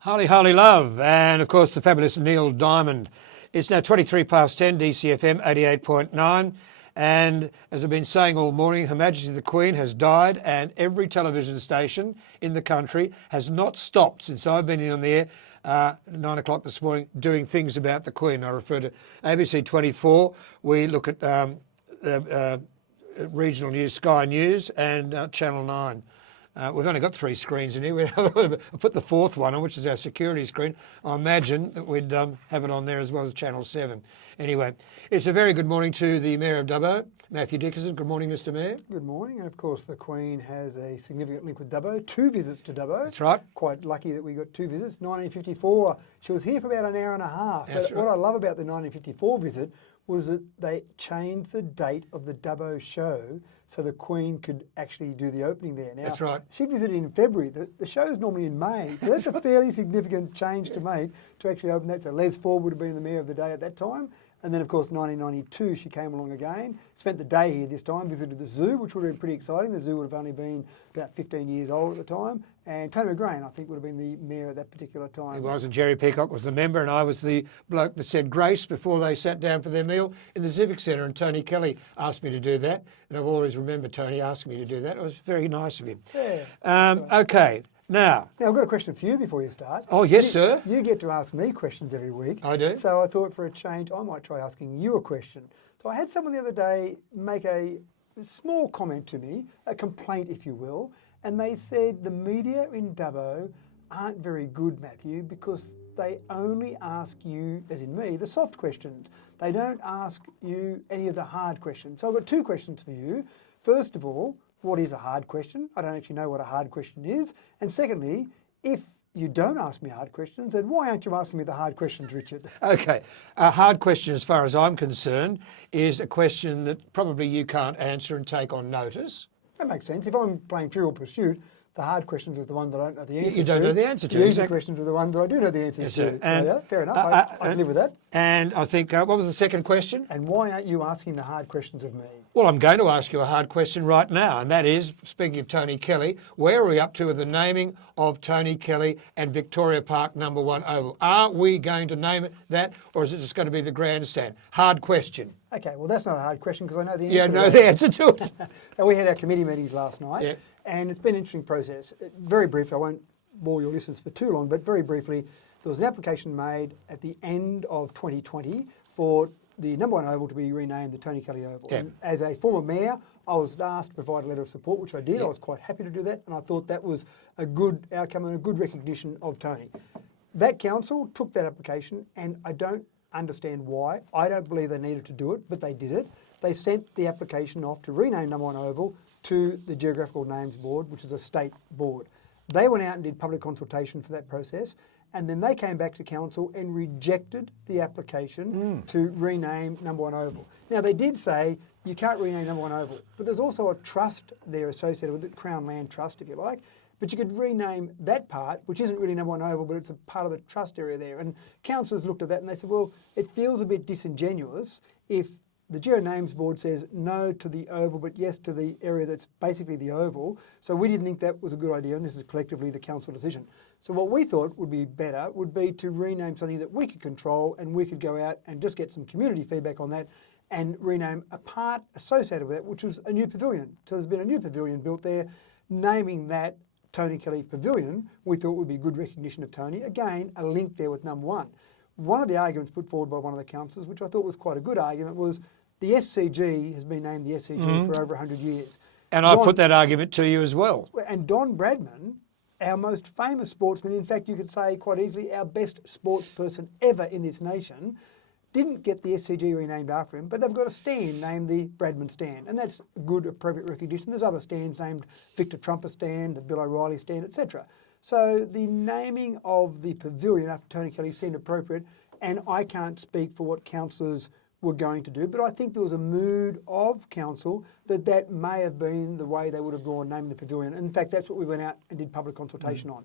Holy, holy love, and of course the fabulous Neil Diamond. It's now 23 past 10, DCFM 88.9, and as I've been saying all morning, Her Majesty the Queen has died, and every television station in the country has not stopped since I've been on the air 9 o'clock this morning doing things about the Queen. I refer to ABC 24. We look at regional news, Sky News, and Channel 9. We've only got 3 screens in here. I put the 4th one on, which is our security screen. I imagine that we'd have it on there as well as Channel 7. Anyway, it's a very good morning to the Mayor of Dubbo, Mathew Dickerson. Good morning, Mr. Mayor. Good morning. And of course, the Queen has a significant link with Dubbo. 2 visits to Dubbo. That's right. Quite lucky that we got 2 visits. 1954, she was here for about an hour and a half. That's but right. What I love about the 1954 visit was that they changed the date of the Dubbo show so the Queen could actually do the opening there. Now, That's right. She visited in February. The show's normally in May, so that's a fairly significant change to make to actually open that. So Les Ford would have been the Mayor of the day at that time. And then, of course, 1992, she came along again, spent the day here this time, visited the zoo, which would have been pretty exciting. The zoo would have only been about 15 years old at the time. And Tony McGrain, I think, would have been the mayor at that particular time. He was, and Jerry Peacock was the member, and I was the bloke that said grace before they sat down for their meal in the Civic Centre, and Tony Kelly asked me to do that. And I've always remembered Tony asking me to do that. It was very nice of him. Yeah. Okay, now, Now, I've got a question for you before you start. Oh, yes, sir. You get to ask me questions every week. I do. So I thought for a change, I might try asking you a question. So I had someone the other day make a small comment to me, a complaint, if you will, and they said the media in Dubbo aren't very good, Matthew, because they only ask you, as in me, the soft questions. They don't ask you any of the hard questions. So I've got 2 questions for you. First of all, what is a hard question? I don't actually know what a hard question is. And secondly, if you don't ask me hard questions, then why aren't you asking me the hard questions, Richard? okay, a hard question as far as I'm concerned is a question that probably you can't answer and take on notice. That makes sense. If I'm playing Trivial Pursuit, the hard questions are the one that I don't know the answer to. You don't know the answer to. The easy Exactly. questions are the one that I do know the answers Yes, to. sir. And, yeah, fair enough. I can live with that. And I think, what was the second question? And why aren't you asking the hard questions of me? Well, I'm going to ask you a hard question right now, and that is, speaking of Tony Kelly, where are we up to with the naming of Tony Kelly and Victoria Park number 1 Oval? Are we going to name it that, or is it just going to be the grandstand? Hard question. Okay, well, that's not a hard question because I know the answer. Yeah, to know that. the answer to it. So we had our committee meetings last night, Yeah. and it's been an interesting process. Very briefly, I won't bore your listeners for too long, but very briefly, there was an application made at the end of 2020 for the number 1 Oval to be renamed the Tony Kelly Oval. Yeah. And as a former mayor, I was asked to provide a letter of support, which I did. Yeah. I was quite happy to do that, and I thought that was a good outcome and a good recognition of Tony. That council took that application, and I don't understand why. I don't believe they needed to do it, but they did it. They sent the application off to rename number 1 Oval to the Geographical Names Board, which is a state board. They went out and did public consultation for that process, and then they came back to council and rejected the application to rename number 1 Oval. Now, they did say you can't rename number 1 Oval, but there's also a trust there associated with it, Crown Land Trust, if you like. But you could rename that part, which isn't really number 1 Oval, but it's a part of the trust area there. And councillors looked at that and they said, well, it feels a bit disingenuous if the Geo Names Board says no to the Oval, but yes to the area that's basically the Oval. So we didn't think that was a good idea, and this is collectively the council decision. So what we thought would be better would be to rename something that we could control, and we could go out and just get some community feedback on that and rename a part associated with that, which was a new pavilion. So there's been a new pavilion built there. Naming that Tony Kelly Pavilion, we thought would be good recognition of Tony. Again, a link there with number 1. One of the arguments put forward by one of the councillors, which I thought was quite a good argument, was the SCG has been named the SCG for over 100 years. And I put that argument to you as well. And Don Bradman, our most famous sportsman, in fact, you could say quite easily our best sports person ever in this nation, didn't get the SCG renamed after him, but they've got a stand named the Bradman Stand, and that's good, appropriate recognition. There's other stands named Victor Trumper Stand, the Bill O'Reilly Stand, etc. So the naming of the pavilion after Tony Kelly seemed appropriate, and I can't speak for what councillors were going to do, but I think there was a mood of council that may have been the way they would have gone naming the pavilion. And in fact, that's what we went out and did public consultation on.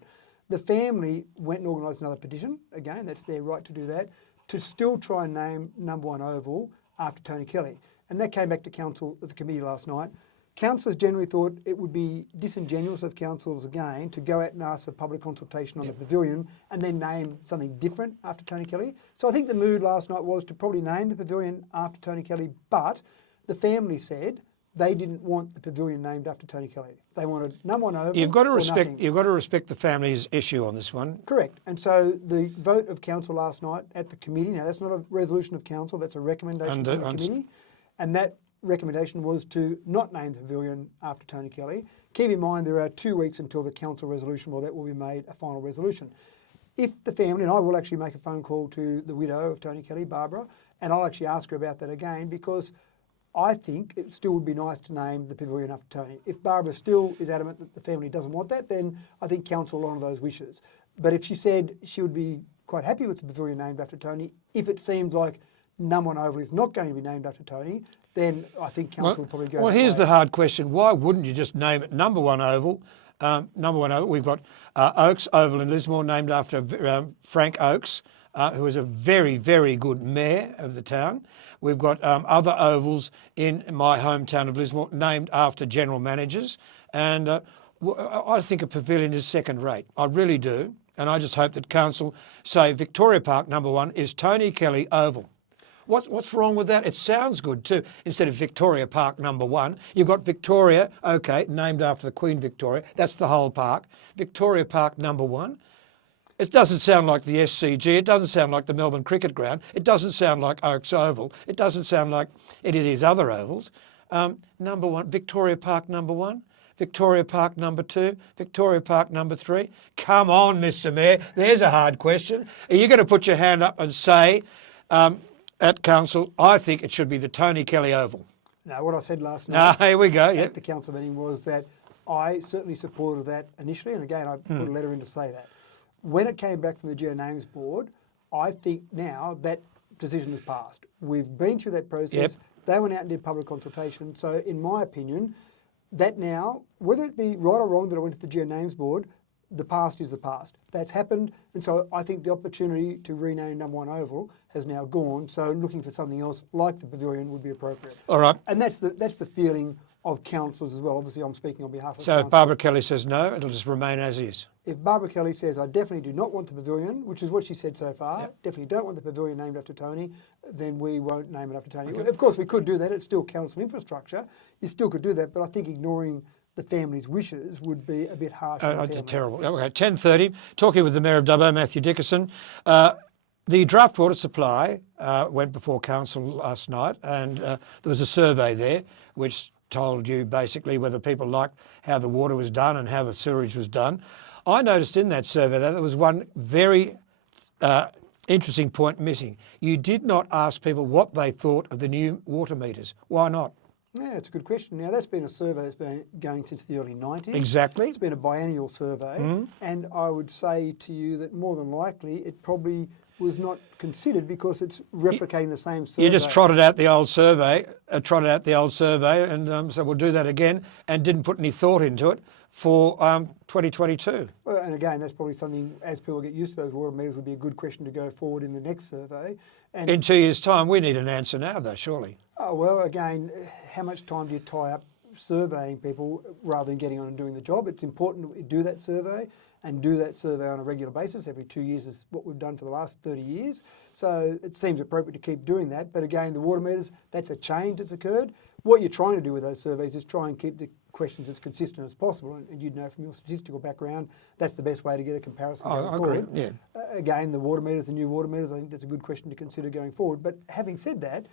The family went and organised another petition. Again, that's their right to do that, to still try and name number 1 Oval after Tony Kelly. And that came back to council at the committee last night. councillors generally thought it would be disingenuous of councils again to go out and ask for public consultation on the pavilion and then name something different after Tony Kelly. So I think the mood last night was to probably name the pavilion after Tony Kelly, but the family said they didn't want the pavilion named after Tony Kelly. They wanted number one oval. You've got to or respect. nothing. You've got to respect the family's issue on this one. Correct. And so the vote of council last night at the committee. Now that's not a resolution of council. That's a recommendation from the committee, and that recommendation was to not name the pavilion after Tony Kelly. Keep in mind there are 2 weeks until the council resolution, well, that will be made a final resolution. If the family, and I will actually make a phone call to the widow of Tony Kelly, Barbara, and I'll actually ask her about that again, because I think it still would be nice to name the pavilion after Tony. If Barbara still is adamant that the family doesn't want that, then I think council will honour those wishes. But if she said she would be quite happy with the pavilion named after Tony, if it seemed like number one oval is not going to be named after Tony, then I think council will probably go. Well, here's the hard question: why wouldn't you just name it number one oval? Number one oval. We've got Oaks Oval in Lismore, named after Frank Oakes, who was a very, very good mayor of the town. We've got other ovals in my hometown of Lismore named after general managers, and I think a pavilion is second rate. I really do, and I just hope that council say Victoria Park number one is Tony Kelly Oval. What's wrong with that? It sounds good too. Instead of Victoria Park number one, you've got Victoria, okay, named after the Queen Victoria. That's the whole park. Victoria Park number one. It doesn't sound like the SCG. It doesn't sound like the Melbourne Cricket Ground. It doesn't sound like Oaks Oval. It doesn't sound like any of these other ovals. Number one, Victoria Park number one. Victoria Park number two, Victoria Park number three. Come on, Mr Mayor. There's a hard question. Are you going to put your hand up and say, at council, I think it should be the Tony Kelly Oval? No, what I said last night here we go. at the council meeting was that I certainly supported that initially, and again I put a letter in to say that. When it came back from the Geo Names Board, I think now that decision has passed. We've been through that process. Yep. They went out and did public consultation. So in my opinion, that now, whether it be right or wrong that I went to the Geo Names Board, the past is the past. That's happened, and so I think the opportunity to rename number one oval has now gone. So looking for something else like the pavilion would be appropriate. All right. And that's the feeling of councillors as well. Obviously, I'm speaking on behalf of. So if Barbara Kelly says no, it'll just remain as is. If Barbara Kelly says, I definitely do not want the pavilion, which is what she said so far, definitely don't want the pavilion named after Tony, then we won't name it after Tony. Okay. Of course, we could do that. It's still council infrastructure. You still could do that, but I think ignoring the family's wishes would be a bit harsh. Terrible. Okay, 10:30. Talking with the Mayor of Dubbo, Mathew Dickerson. The draft water supply went before council last night, and there was a survey there which told you basically whether people liked how the water was done and how the sewerage was done. I noticed in that survey that there was one very interesting point missing. You did not ask people what they thought of the new water meters. Why not? Yeah, it's a good question. Now, that's been a survey that's been going since the early 90s. Exactly. It's been a biennial survey, and I would say to you that more than likely it probably was not considered because it's replicating the same survey. You just trotted out the old survey, and so we'll do that again, and didn't put any thought into it for 2022. Well, and again, that's probably something, as people get used to those water meters, would be a good question to go forward in the next survey. And in 2 years' time, we need an answer now, though, surely. Oh, well, again, how much time do you tie up surveying people rather than getting on and doing the job? It's important that we do that survey and do that survey on a regular basis. Every 2 years is what we've done for the last 30 years. So it seems appropriate to keep doing that. But again, the water meters, that's a change that's occurred. What you're trying to do with those surveys is try and keep the questions as consistent as possible. And you'd know from your statistical background, that's the best way to get a comparison going forward. Agree, yeah. Again, the water meters, the new water meters, I think that's a good question to consider going forward. But having said that,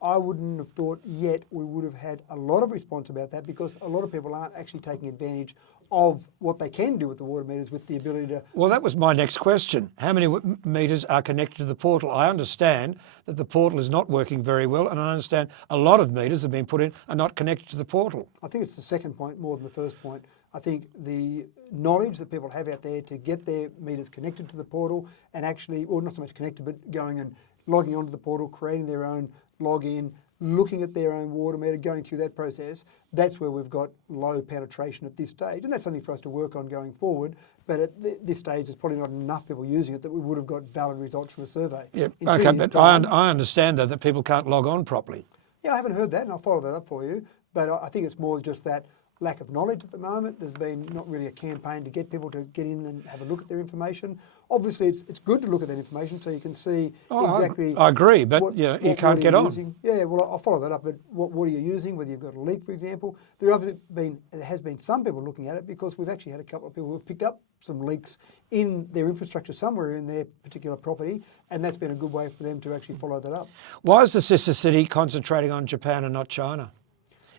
I wouldn't have thought yet we would have had a lot of response about that because a lot of people aren't actually taking advantage of what they can do with the water meters with the ability to... Well, that was my next question. How many meters are connected to the portal? I understand that the portal is not working very well, and I understand a lot of meters have been put in are not connected to the portal. I think it's the second point more than the first point. I think the knowledge that people have out there to get their meters connected to the portal and actually, or not so much connected, but going and logging onto the portal, creating their own login, looking at their own water meter, going through that process, that's where we've got low penetration at this stage. And that's something for us to work on going forward. But at this stage, there's probably not enough people using it that we would have got valid results from a survey. Yeah, okay, but I understand, though, that people can't log on properly. Yeah, I haven't heard that, and I'll follow that up for you. But I think it's more just that lack of knowledge at the moment. There's been not really a campaign to get people to get in and have a look at their information. Obviously, it's good to look at that information so you can see exactly. I agree, but you can't get on. Using. Yeah, well, I'll follow that up. But what are you using? Whether you've got a leak, for example. There has been some people looking at it because we've actually had a couple of people who have picked up some leaks in their infrastructure somewhere in their particular property, and that's been a good way for them to actually follow that up. Why is the sister city concentrating on Japan and not China?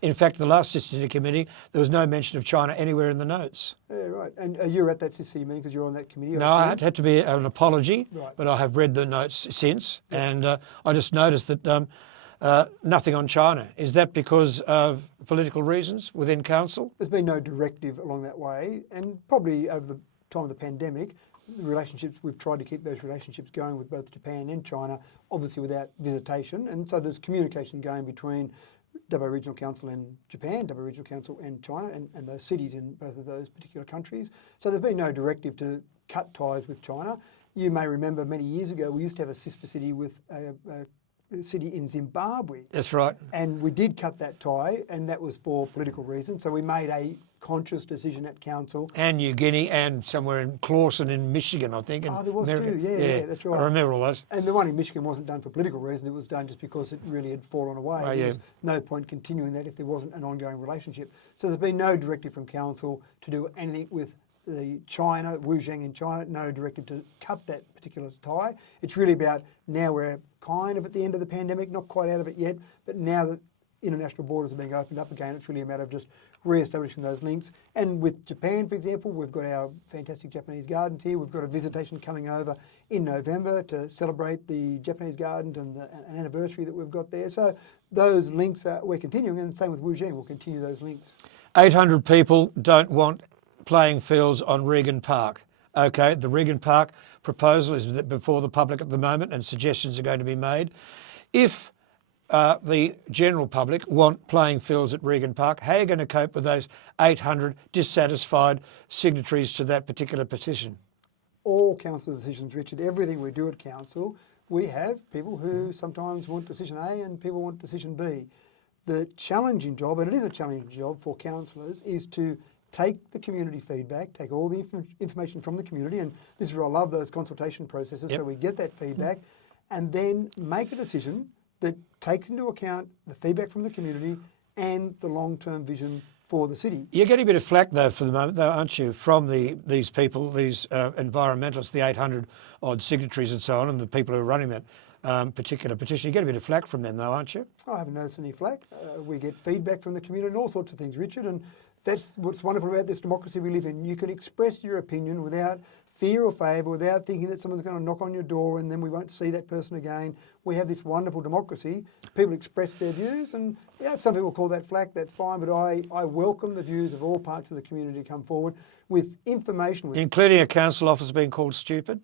In fact, the last Sister City committee, there was no mention of China anywhere in the notes. Yeah, right. And you're at that Sister City meeting because you're on that committee? No, I had to be an apology, right. But I have read the notes since, and I just noticed that nothing on China. Is that because of political reasons within council? There's been no directive along that way, and probably over the time of the pandemic, the relationships, we've tried to keep those relationships going with both Japan and China, obviously without visitation, and so there's communication going between WA Regional Council in Japan, WA Regional Council in China, and those cities in both of those particular countries. So there's been no directive to cut ties with China. You may remember many years ago we used to have a sister city with a city in Zimbabwe. That's right. And we did cut that tie, and that was for political reasons. So we made a conscious decision at council. And New Guinea and somewhere in Clawson in Michigan, I think. Oh, there was too, yeah, that's right. I remember all those. And the one in Michigan wasn't done for political reasons, it was done just because it really had fallen away. Oh, yeah. There's no point continuing that if there wasn't an ongoing relationship. So there's been no directive from council to do anything with the China, Wujiang in China, no directive to cut that particular tie. It's really about now we're kind of at the end of the pandemic, not quite out of it yet, but now that international borders are being opened up again, it's really a matter of just re-establishing those links. And with Japan, for example, we've got our fantastic Japanese gardens here. We've got a visitation coming over in November to celebrate the Japanese gardens and an anniversary that we've got there. So those links, we're continuing, and the same with Wujiang, we'll continue those links. 800 people don't want playing fields on Regan Park. Okay, the Regan Park proposal is before the public at the moment, and suggestions are going to be made. If the general public want playing fields at Regan Park, how are you going to cope with those 800 dissatisfied signatories to that particular petition? All council decisions, Richard, everything we do at council, we have people who sometimes want decision A and people want decision B. The challenging job, and it is a challenging job for councillors, is to take the community feedback, take all the information from the community, and this is where I love those consultation processes, so we get that feedback, and then make a decision that takes into account the feedback from the community and the long-term vision for the city. You're getting a bit of flack though for the moment, though, aren't you, from these people, these environmentalists, the 800 odd signatories and so on, and the people who are running that particular petition. You get a bit of flack from them though, aren't you? I haven't noticed any flack. We get feedback from the community and all sorts of things, Richard, and that's what's wonderful about this democracy we live in. You can express your opinion without fear or favour, without thinking that someone's going to knock on your door and then we won't see that person again. We have this wonderful democracy. People express their views, and some people call that flack, that's fine, but I welcome the views of all parts of the community to come forward with information. Including a council officer being called stupid?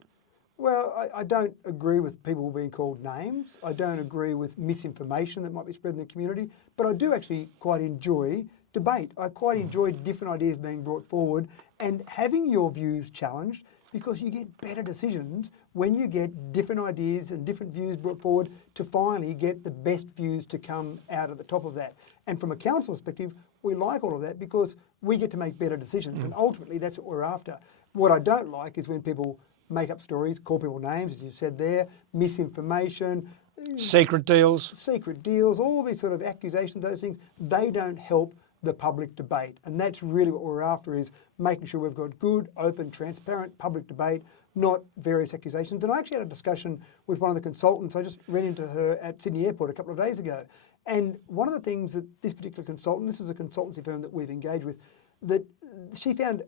Well, I don't agree with people being called names. I don't agree with misinformation that might be spread in the community, but I do actually quite enjoy debate. I quite enjoy different ideas being brought forward and having your views challenged, because you get better decisions when you get different ideas and different views brought forward to finally get the best views to come out at the top of that. And from a council perspective, we like all of that because we get to make better decisions, and ultimately that's what we're after. What I don't like is when people make up stories, call people names, as you said there, misinformation, secret deals, all these sort of accusations, those things, they don't help the public debate. And that's really what we're after, is making sure we've got good, open, transparent public debate, not various accusations. And I actually had a discussion with one of the consultants. I just ran into her at Sydney Airport a couple of days ago. And one of the things that this particular consultant, this is a consultancy firm that we've engaged with, that she found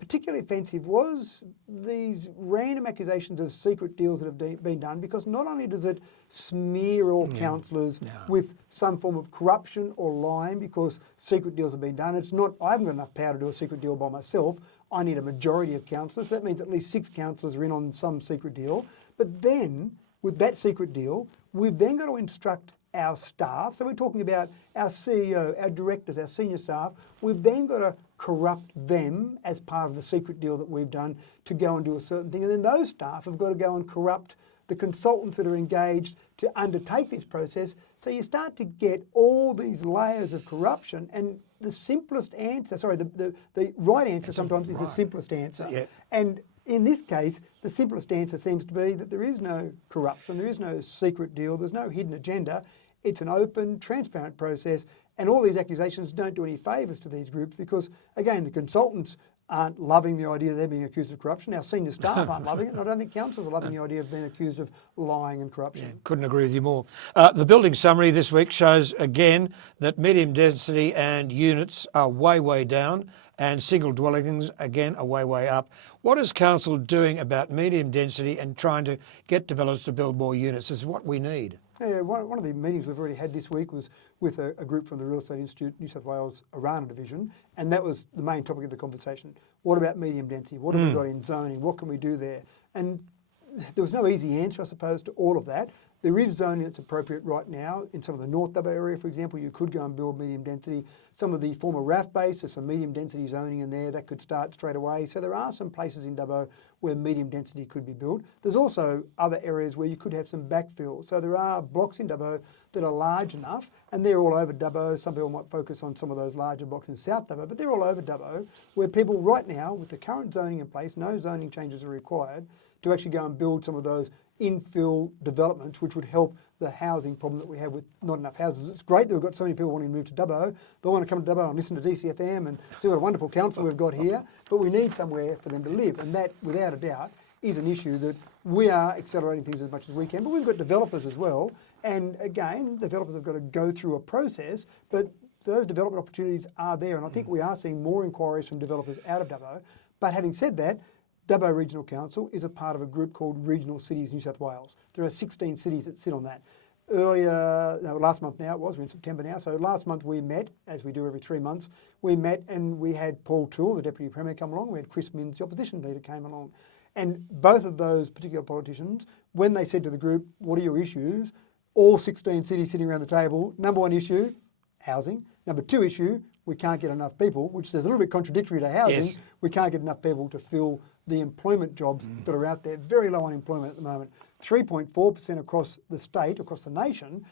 particularly offensive was these random accusations of secret deals that have been done, because not only does it smear all councillors with some form of corruption or lying because secret deals have been done. It's not, I haven't got enough power to do a secret deal by myself. I need a majority of councillors. That means at least 6 councillors are in on some secret deal. But then, with that secret deal, we've then got to instruct our staff. So we're talking about our CEO, our directors, our senior staff. We've then got to corrupt them as part of the secret deal that we've done to go and do a certain thing. And then those staff have got to go and corrupt the consultants that are engaged to undertake this process. So you start to get all these layers of corruption, and the simplest answer, the right answer sometimes is the simplest answer. Yeah. And in this case, the simplest answer seems to be that there is no corruption, there is no secret deal, there's no hidden agenda. It's an open, transparent process, and all these accusations don't do any favours to these groups because, again, the consultants aren't loving the idea that they're being accused of corruption. Our senior staff aren't loving it, and I don't think councils are loving the idea of being accused of lying and corruption. Yeah, couldn't agree with you more. The building summary this week shows again that medium density and units are way down, and single dwellings again are way up. What is council doing about medium density and trying to get developers to build more units? Is what we need. Yeah, one of the meetings we've already had this week was with a group from the Real Estate Institute, New South Wales, Arana Division, and that was the main topic of the conversation. What about medium density? What have we got in zoning? What can we do there? And there was no easy answer, I suppose, to all of that. There is zoning that's appropriate right now. In some of the North Dubbo area, for example, you could go and build medium density. Some of the former RAF base, there's some medium density zoning in there that could start straight away. So there are some places in Dubbo where medium density could be built. There's also other areas where you could have some backfill. So there are blocks in Dubbo that are large enough, and they're all over Dubbo. Some people might focus on some of those larger blocks in South Dubbo, but they're all over Dubbo, where people right now, with the current zoning in place, no zoning changes are required, to actually go and build some of those infill developments, which would help the housing problem that we have with not enough houses. It's great that we've got so many people wanting to move to Dubbo. They want to come to Dubbo and listen to DCFM and see what a wonderful council we've got here, but we need somewhere for them to live, and that, without a doubt, is an issue that we are accelerating things as much as we can, but we've got developers as well, and again, developers have got to go through a process, but those development opportunities are there, and I think we are seeing more inquiries from developers out of Dubbo. But having said that, Dubbo Regional Council is a part of a group called Regional Cities New South Wales. There are 16 cities that sit on that. Last month now, we're in September now, so last month we met, as we do every 3 months, we met and we had Paul Toole, the Deputy Premier, come along, we had Chris Minns, the opposition leader, came along. And both of those particular politicians, when they said to the group, what are your issues, all 16 cities sitting around the table, number one issue, housing. Number two issue, we can't get enough people, which is a little bit contradictory to housing. Yes. We can't get enough people to fill the employment jobs that are out there. Very low unemployment at the moment. 3.4% across the state, across the nation,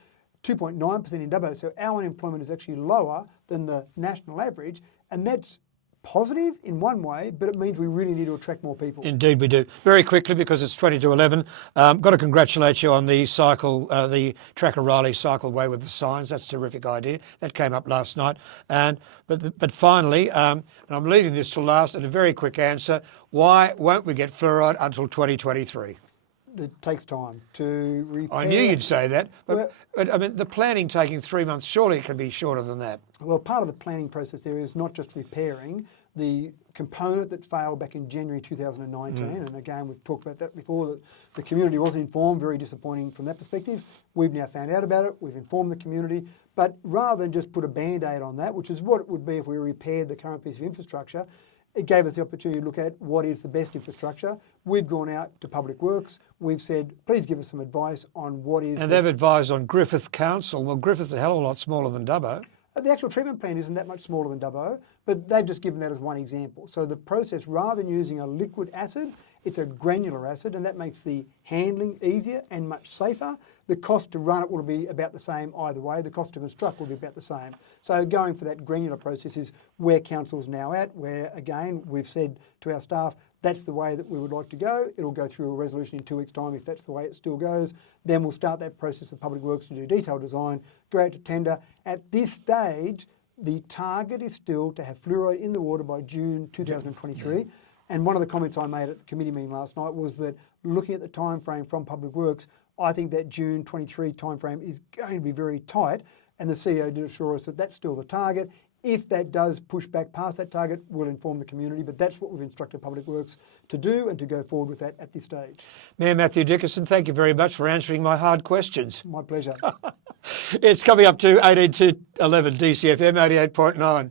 2.9% in Dubbo. So our unemployment is actually lower than the national average, and that's positive in one way, but it means we really need to attract more people. Indeed we do. Very quickly, because it's 20 to 11, got to congratulate you on the the Track O'Reilly Cycle Way with the signs. That's a terrific idea. That came up last night. But finally, and I'm leaving this to last, and a very quick answer, why won't we get fluoride until 2023? It takes time to repair. I knew you'd say that, but I mean, the planning taking 3 months, surely it can be shorter than that. Well, part of the planning process there is not just repairing the component that failed back in January 2019, and again, we've talked about that before, that the community wasn't informed, very disappointing from that perspective. We've now found out about it, we've informed the community, but rather than just put a band-aid on that, which is what it would be if we repaired the current piece of infrastructure, it gave us the opportunity to look at what is the best infrastructure. We've gone out to Public Works. We've said, please give us some advice on what is... And they've advised on Griffith Council. Well, Griffith's a hell of a lot smaller than Dubbo. The actual treatment plant isn't that much smaller than Dubbo, but they've just given that as one example. So the process, rather than using a liquid acid, it's a granular acid, and that makes the handling easier and much safer. The cost to run it will be about the same either way. The cost to construct will be about the same. So going for that granular process is where council's now at, where, again, we've said to our staff, that's the way that we would like to go. It'll go through a resolution in 2 weeks' time if that's the way it still goes. Then we'll start that process of Public Works to do detailed design, go out to tender. At this stage, the target is still to have fluoride in the water by June 2023. Yeah. And one of the comments I made at the committee meeting last night was that looking at the time frame from Public Works, I think that June 23 time frame is going to be very tight, and the CEO did assure us that that's still the target. If that does push back past that target, we'll inform the community, but that's what we've instructed Public Works to do and to go forward with that at this stage. Mayor Mathew Dickerson, thank you very much for answering my hard questions. My pleasure. It's coming up to 18 to 11 DCFM 88.9.